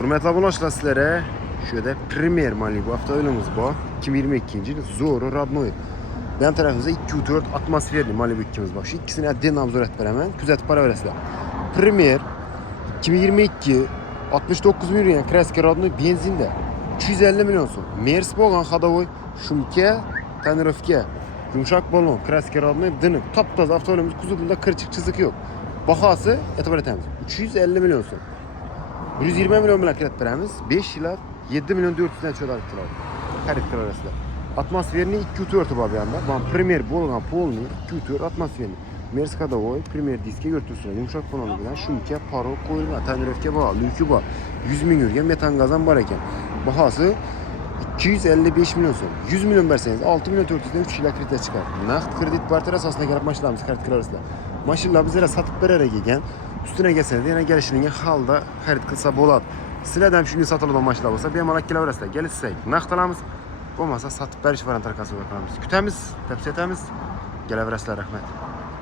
Hürmetli abunlaşlar sizlere şöyle Premier Mali bu hafta oyunumuz bu. 2022 yıl Zoro Radnoy. Ben tarafımızda 204 atmosferli Mali bütçemiz var. Şu ikisini adden namzor etber hemen. Küzet para veresler. Premier 2022 69 milyon Kreske Radnoy benzinde 250 milyon son. Mers boğan Hadaoy Şumke Tanrıfke yumuşak balon Kreske Radnoy dınık. Taptaz hafta oyunumuz kuzulunda kırçık çizik yok. Bahası etibar etemiz. 350 milyon son. 120 milyon bilen kiret veremiz. 5 yıllar 7 milyon 400'den çoğu arasında. Hareketler arasında. Atmosferini 204 var bir anda. Ben Premier bolgan polni 204 atmosferini. Merskada oy Premier diske görtürsün. Yumuşak fononu bilen şunke paro koyulma. Tanrıfke bağ, lükü bağ. 100 milyon yürgen metan gazan var iken. Bahası 255 milyon son. 100 milyon verseniz 6 milyon 400'den 3 yıllar kriter çıkar. Nakt kredi partner asasında gelip maçlarımız karakter arasında. Maşallah bizlere satıp vererek egen. Üstüne gelseniz yine gelişinin halda xarid kılsa bolat. Sizlerden şimdi satılan maçlar olsa bir malak kilo arasında gelişsek naqtalamız. Olmasa satıp veriş varan tarkası bakalım. Kütemiz, tepsi etemiz. Gelevraslar rahmet.